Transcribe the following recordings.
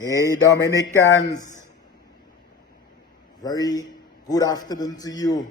Hey Dominicans, very good afternoon to you.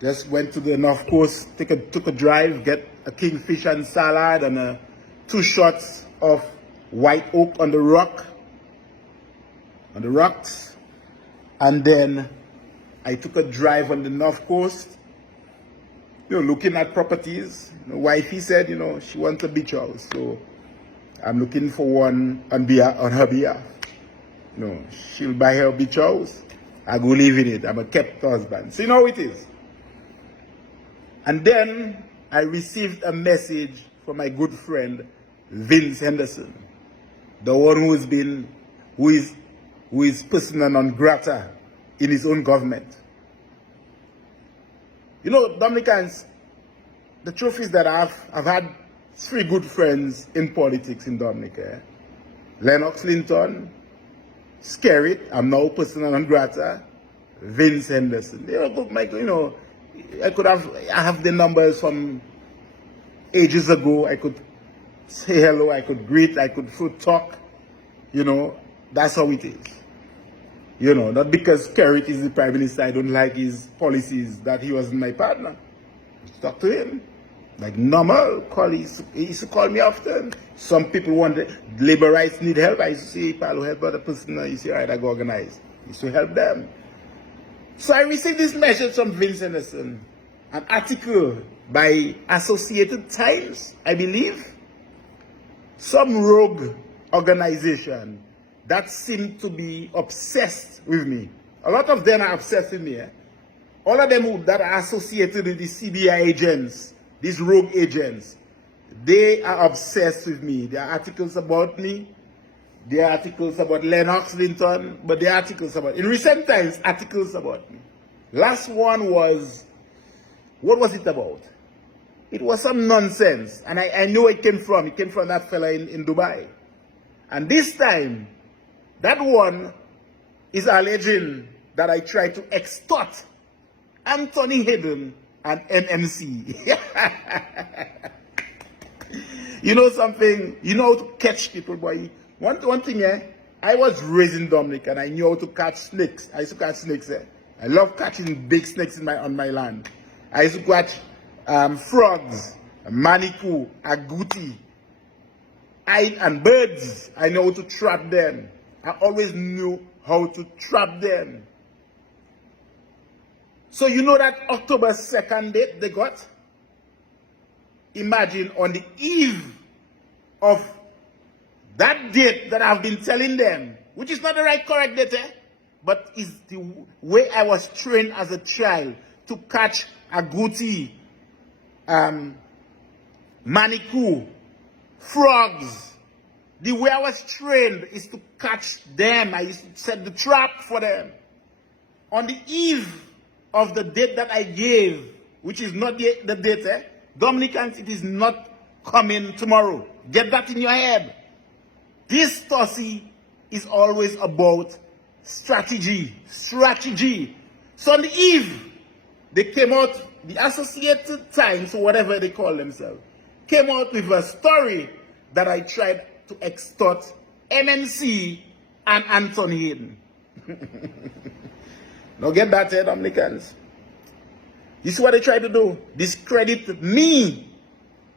Just went to the North Coast, took a drive, get a kingfish and salad and 2 shots of white oak on the rocks. And then I took a drive on the North Coast, looking at properties. Wifey said, she wants a beach house, so I'm looking for one on her behalf. She'll buy her beach house. I go live in it. I'm a kept husband. So you know how it is. And then I received a message from my good friend Vince Henderson, the one who is persona non grata in his own government. Dominicans, the truth is that I've had 3 good friends in politics in Dominica. Lennox Linton, Skerrit, I'm now persona non grata, Vince Henderson. I have the numbers from ages ago. I could say hello, I could greet, I could food talk. That's how it is. Not because Skerrit is the Prime Minister, I don't like his policies, that he wasn't my partner. Just talk to him. Like normal, he used to call me often. Some people labor rights need help. I used to say, I'll help other person. You see, all right, I go organize. I used to help them. So I received this message from Vince Henderson, an article by Associated Times, I believe. Some rogue organization that seemed to be obsessed with me. A lot of them are obsessed with me. All of them that are associated with the CBI agents, these rogue agents, they are obsessed with me. There are articles about me. There are articles about Lennox Linton, but there are articles in recent times, articles about me. Last one was, what was it about? It was some nonsense, and I know it came from that fella in Dubai. And this time, that one is alleging that I tried to extort Anthony Hayden and MMC. You know something? You know how to catch people, boy. One thing, I was raised in Dominica and I knew how to catch snakes. I used to catch snakes. I love catching big snakes on my land. I used to catch frogs, manikou, agouti, and birds. I know how to trap them. I always knew how to trap them. So you know that October 2nd date they got? Imagine on the eve of that date that I've been telling them, which is not the correct date, but is the way I was trained as a child to catch agouti, manikou, frogs. The way I was trained is to catch them. I used to set the trap for them. On the eve of the date that I gave, which is not the date, Dominicans, it is not coming tomorrow. Get that in your head. This Tossy is always about strategy. So on the eve, they came out, the Associated Times, or whatever they call themselves, came out with a story that I tried to extort MNC and Anthony Hayden. Now get that, Dominicans. You see what they try to do? Discredit me.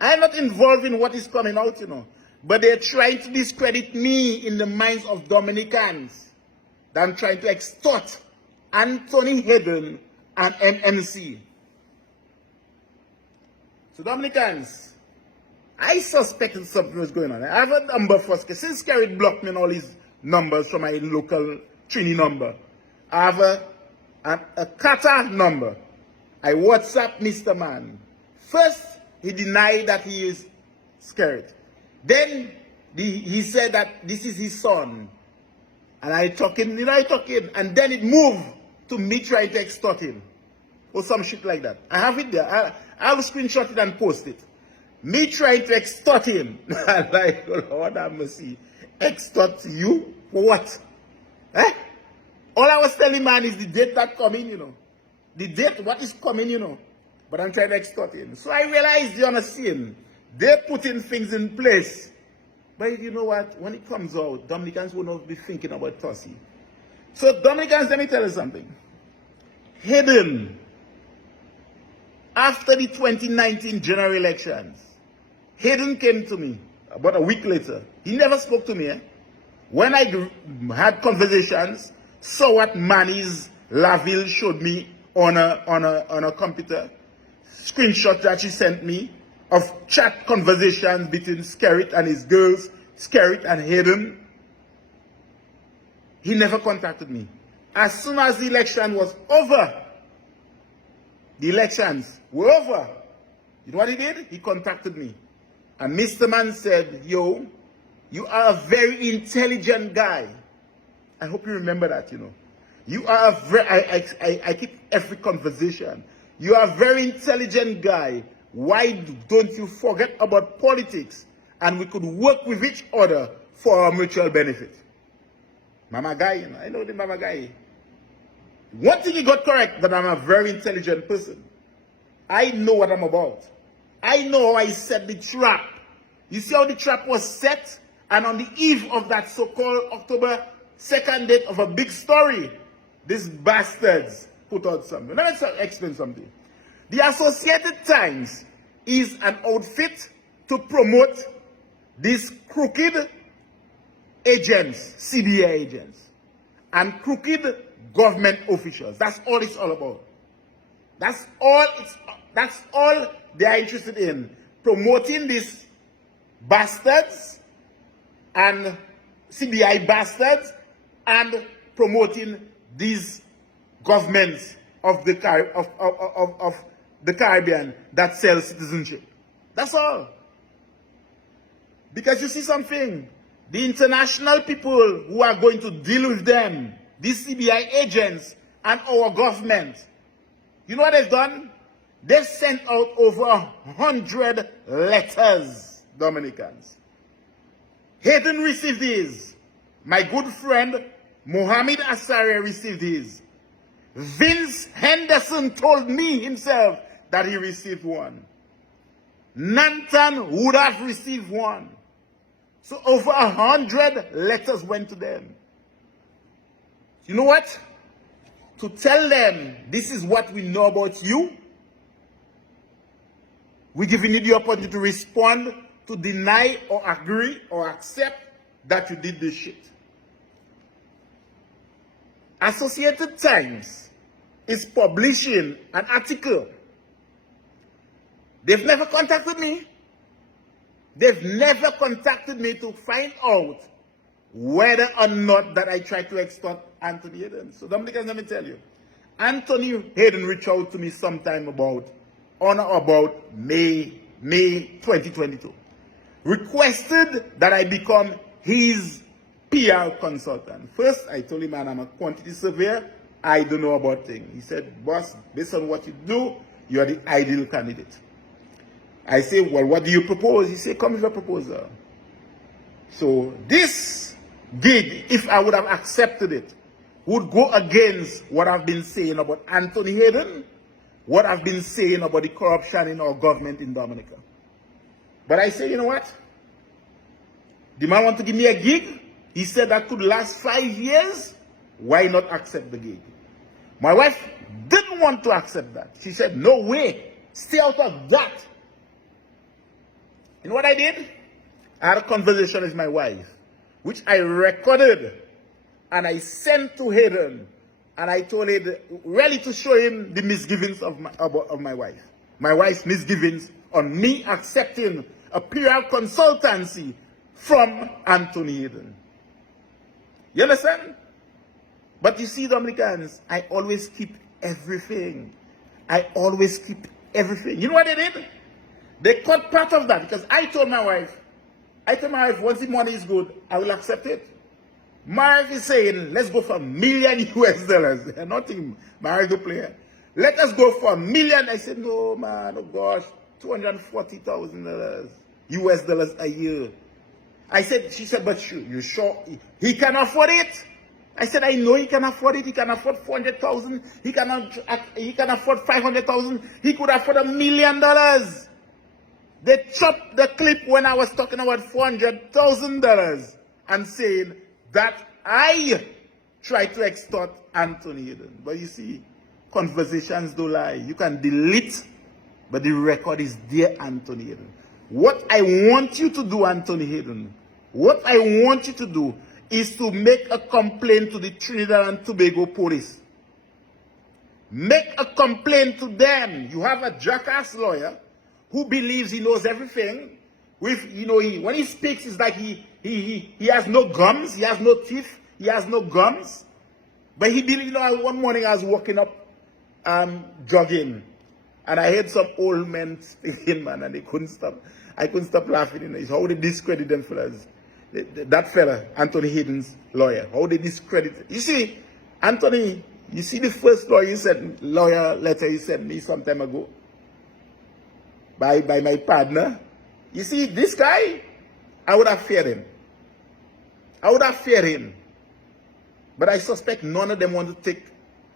I'm not involved in what is coming out, But they're trying to discredit me in the minds of Dominicans. I'm trying to extort Anthony Hayden and MMC. So Dominicans, I suspected something was going on. I have a number for Skerrit. Since Skerrit blocked me on all his numbers from my local Trini number, I have a Qatar number. I WhatsApp Mr. Man. First, he denied that he is Skerrit. Then he said that this is his son. And I talking, and then it moved to me trying to extort him. Or some shit like that. I have it there. I'll screenshot it and post it. Me trying to extort him. Like, Lord have mercy. Extort you? For what? All I was telling man is the date that coming, The date, what is coming, But I'm trying to extort him. So I realized, you're on a scene. They're putting things in place. But you know what? When it comes out, Dominicans will not be thinking about Tossy. So Dominicans, let me tell you something. Hayden, after the 2019 general elections, Hayden came to me about a week later. He never spoke to me. When I had conversations, saw what Manny's Laville showed me on a computer, screenshot that she sent me of chat conversations between Skerrit and his girls, Skerrit and Hayden. He never contacted me. As soon as the election was over, the elections were over, you know what he did? He contacted me. And Mr. Man said, yo, you are a very intelligent guy. I hope you remember that, you know. You are a very, I keep every conversation. You are a very intelligent guy. Why don't you forget about politics and we could work with each other for our mutual benefit? Mama guy, you know, I know the mama guy. One thing he got correct, that I'm a very intelligent person. I know what I'm about. I know how I set the trap. You see how the trap was set? And on the eve of that so-called October 2nd date of a big story, these bastards put out something. Let me explain something. The Associated Times is an outfit to promote these crooked agents, CBI agents, and crooked government officials. That's all it's all about. That's all they are interested in. Promoting these bastards and CBI bastards and promoting these governments of the Caribbean that sell citizenship. That's all. Because you see something, the international people who are going to deal with them, these CBI agents and our government, you know what they've done? They've sent out over 100 letters, Dominicans. Hayden received his. My good friend Mohammed Asare received his. Vince Henderson told me himself that he received one. Nantan would have received one. So over 100 letters went to them. You know what? To tell them this is what we know about you, we're giving you the opportunity to respond, to deny or agree or accept that you did this shit. Associated Times is publishing an article. They've never contacted me. They've never contacted me to find out whether or not that I tried to extort Anthony Hayden. So Dominicans, let me tell you, Anthony Hayden reached out to me sometime about, on or about May 2022. Requested that I become his PR consultant. First, I told him, man, I'm a quantity surveyor. I don't know about things. He said, boss, based on what you do, you are the ideal candidate. I say, well, what do you propose? He said, come with a proposal. So this gig, if I would have accepted it, would go against what I've been saying about Anthony Hayden, what I've been saying about the corruption in our government in Dominica. But I say, you know what? The man want to give me a gig. He said that could last 5 years. Why not accept the gig? My wife didn't want to accept that. She said, no way. Stay out of that. You know what I did? I had a conversation with my wife, which I recorded, and I sent to Hayden, and I told him, really to show him the misgivings of my wife. My wife's misgivings on me accepting a PR consultancy from Anthony Hayden. You understand? But you see, Dominicans, I always keep everything. I always keep everything. You know what they did? They cut part of that because I told my wife, once the money is good, I will accept it. My wife is saying, let's go for $1 million US. Nothing, my wife don't play. Let us go for $1 million. I said, no, man, oh gosh, $240,000 US dollars a year. She said, but you sure he can afford it? I said, I know he can afford it. He can afford 400,000. He can afford 500,000. He could afford $1 million. They chopped the clip when I was talking about $400,000 and saying that I tried to extort Anthony Hayden. But you see, conversations don't lie. You can delete, but the record is there, Anthony Hayden. What I want you to do, Anthony Hayden, what I want you to do is to make a complaint to the Trinidad and Tobago police. Make a complaint to them. You have a jackass lawyer who believes he knows everything. With, when he speaks, it's like he has no gums, he has no teeth, he has no gums. But he believes, one morning I was walking up, jogging, and I heard some old men speaking, man, and they couldn't stop. I couldn't stop laughing. It's how they discredit them fellas. That fella, Anthony Hayden's lawyer, how they discredit. You see, Anthony, you see the first lawyer letter he sent me some time ago by my partner. You see, this guy, I would have feared him. I would have feared him. But I suspect none of them want to take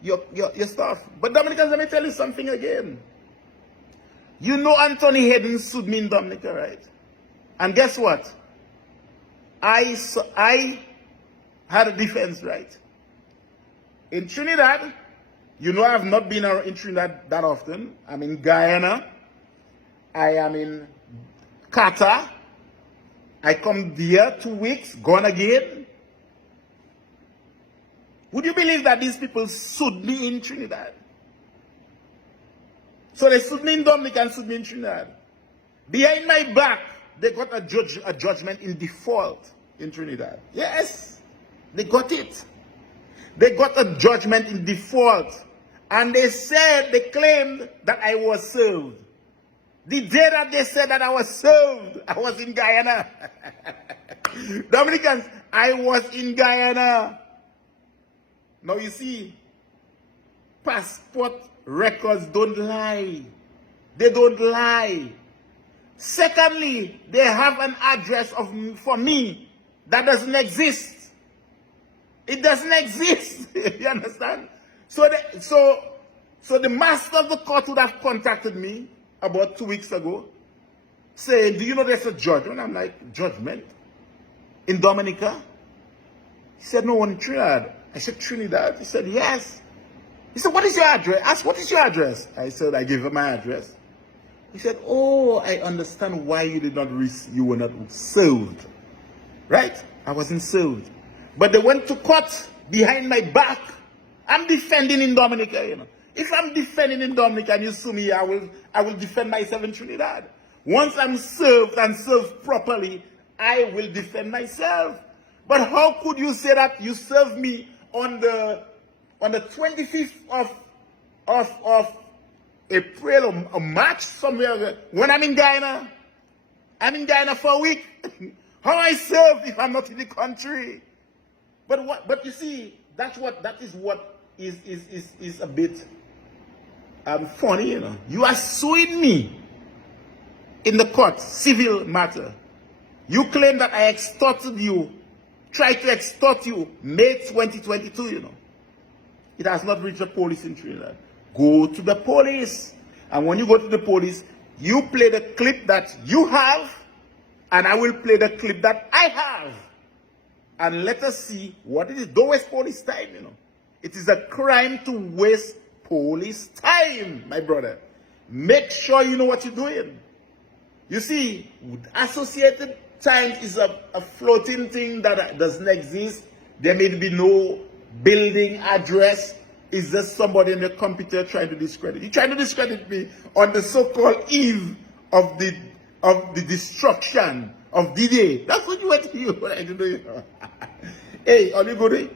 your stuff. But Dominicans, let me tell you something again. You know Anthony Hayden sued me in Dominica, right? And guess what? I had a defense, right? In Trinidad, you know I have not been in Trinidad that often. I'm in Guyana. I am in Qatar. I come there 2 weeks, gone again. Would you believe that these people sued me in Trinidad? So they sued me in Dominica and sued me in Trinidad. Behind my back, they got a judgment in default in Trinidad. Yes, they got it. They got a judgment in default. And they claimed that I was served. The day that they said that I was served, I was in Guyana. Dominicans, I was in Guyana. Now you see, passport records don't lie. They don't lie. Secondly, they have an address for me that doesn't exist. It doesn't exist. You understand? So the master of the court would have contacted me about 2 weeks ago, saying, do you know there's a judgment? I'm like, judgment? In Dominica? He said, no, in Trinidad. I said, Trinidad? He said, yes. He said, what is your address? I asked, what is your address? I said, I gave him my address. He said, oh, I understand why you were not served. Right? I wasn't served. But they went to court behind my back. I'm defending in Dominica, If I'm defending in Dominica and you sue me, I will defend myself in Trinidad. Once I'm served and served properly, I will defend myself. But how could you say that you served me on the 25th of April or March somewhere when I'm in Guyana? I'm in Guyana for a week. How I serve if I'm not in the country? But you see, that is what is a bit funny, You are suing me in the court, civil matter. You claim that I extorted you, tried to extort you, May 2022, It has not reached the police in Trinidad. Go to the police. And when you go to the police, you play the clip that you have, and I will play the clip that I have. And let us see what it is. Don't waste police time, It is a crime to waste police time, my brother. Make sure you know what you're doing. You see, Associated Times is a floating thing that doesn't exist. There may be no building address. It's just somebody in the computer trying to discredit. You're trying to discredit me on the so-called eve of the destruction of D-Day. That's what you want to do. Hey, all you go to,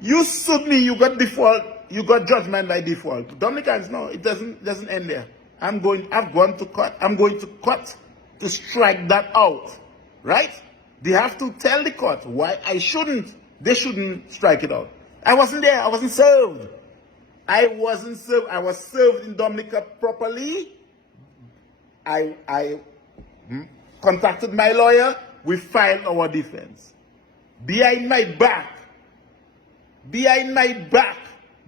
you sued me, you got default, you got judgment by default. Dominicans, no, it doesn't end there. I've gone to court. I'm going to court to strike that out. Right? They have to tell the court why they shouldn't strike it out. I wasn't there. I wasn't served. I wasn't served. I was served in Dominica properly. I contacted my lawyer. We filed our defense. Behind my back,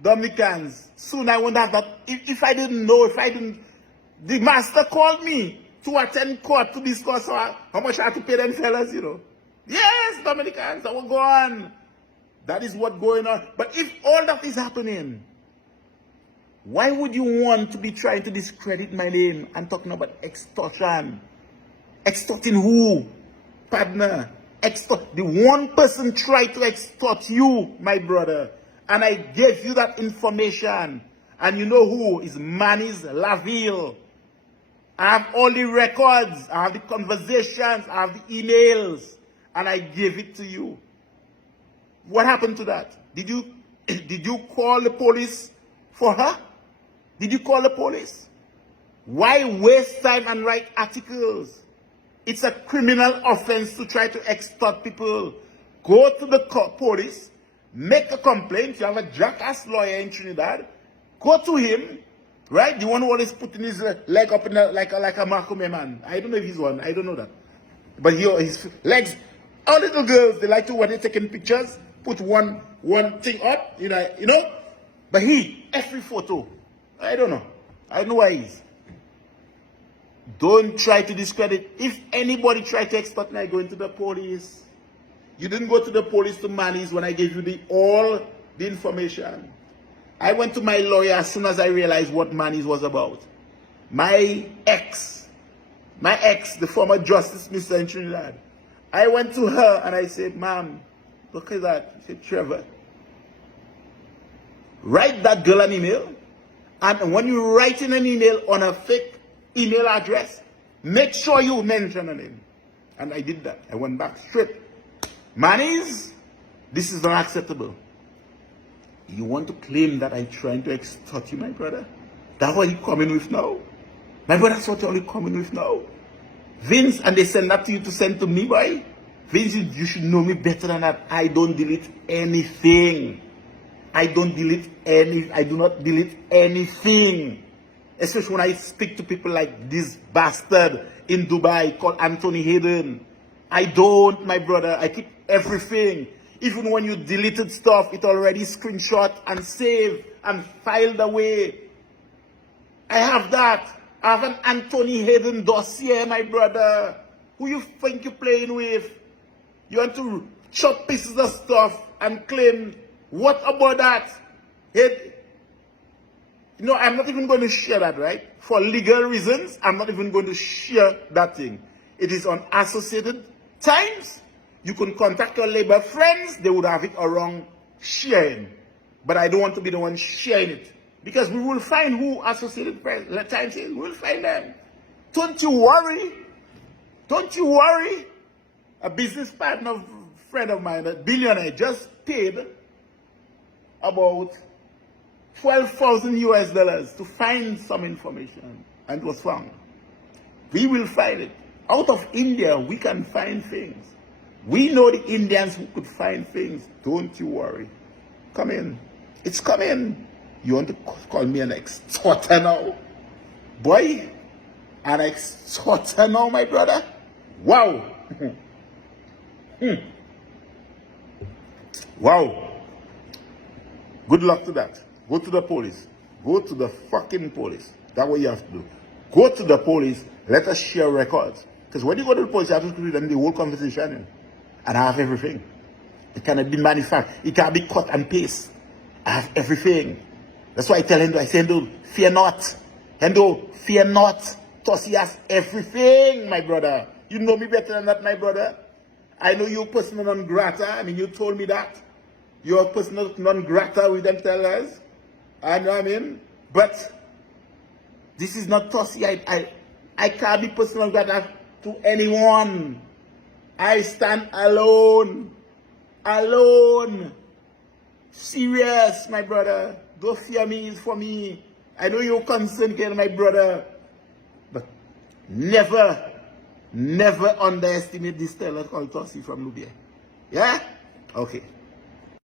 Dominicans, soon I won't have that. If I didn't know, the master called me. to attend court to discuss how much I have to pay them fellas, you know. Yes, Dominicans, I will go on. That is what's going on. But if all that is happening, why would you want to be trying to discredit my name and talking about extortion? Extorting who? Partner. Extort. The one person tried to extort you, my brother. And I gave you that information. And you know who? Is Manis Laville. I have all the records. I have the conversations. I have the emails. And I gave it to you. What happened to that? Did you call the police for her? Did you call the police? Why waste time and write articles? It's a criminal offense to try to extort people. Go to the police, make a complaint. You have a jackass lawyer in Trinidad. Go to him, right? The one who always putting his leg up in like a Marco man. I don't know if he's one. I don't know that. But his legs, all little girls, they like to, when they're taking pictures, put one thing up, you know. But every photo, I don't know. I don't know why he is. Don't try to discredit. If anybody tried to extort me, I go into the police. You didn't go to the police to Manny's when I gave you all the information. I went to my lawyer as soon as I realized what Manny's was about. My ex, the former Justice Minister in Trinidad. I went to her and I said, ma'am, look at that. She said, Trevor, write that girl an email. And when you write in an email on a fake email address, make sure you mention her name. And I did that. I went back straight. Manny's, this is not acceptable. You want to claim that I'm trying to extort you, my brother? That's what you're coming with now? My brother, that's what you're coming with now? Vince, and they send that to you to send to me, boy? Vince, you should know me better than that. I don't delete anything. I do not delete anything. Especially when I speak to people like this bastard in Dubai called Anthony Hayden. I don't, my brother. I keep everything. Even when you deleted stuff, it already screenshot and saved and filed away. I have that. I have an Anthony Hayden dossier, my brother. Who you think you're playing with? You want to chop pieces of stuff and claim, what about that? No, I'm not even going to share that, right? For legal reasons, I'm not even going to share that thing. It is on Associated Times. You can contact your Labour friends. They would have it around sharing. But I don't want to be the one sharing it. Because we will find who Associated Times is. We'll find them. Don't you worry. Don't you worry. A business partner, friend of mine, a billionaire, just paid about $12,000 to find some information, and it was found. We will find it. Out of India, we can find things. We know the Indians who could find things. Don't you worry. Come in. It's coming. You want to call me an extorter now? Boy, an extorter now, my brother? Wow. Wow. Good luck to that. Go to the police. Go to the fucking police. That's what you have to do. Go to the police. Let us share records. Because when you go to the police, you have to read them the whole conversation. And I have everything. It cannot be manufactured. It can't be cut and paste. I have everything. That's why I tell Hendo, I say, Hendo, fear not. Hendo, fear not. Tossy has everything, my brother. You know me better than that, my brother. I know you're personal non grata. I mean, you told me that. You're personal non grata with them tellers. I know what I mean? But this is not Tossy. I can't be personal non grata to anyone. I stand alone. Alone. Serious, my brother. Don't fear me, it's for me. I know you're concerned, my brother. But never underestimate this teller called Tossy from Lubia. Yeah? Okay.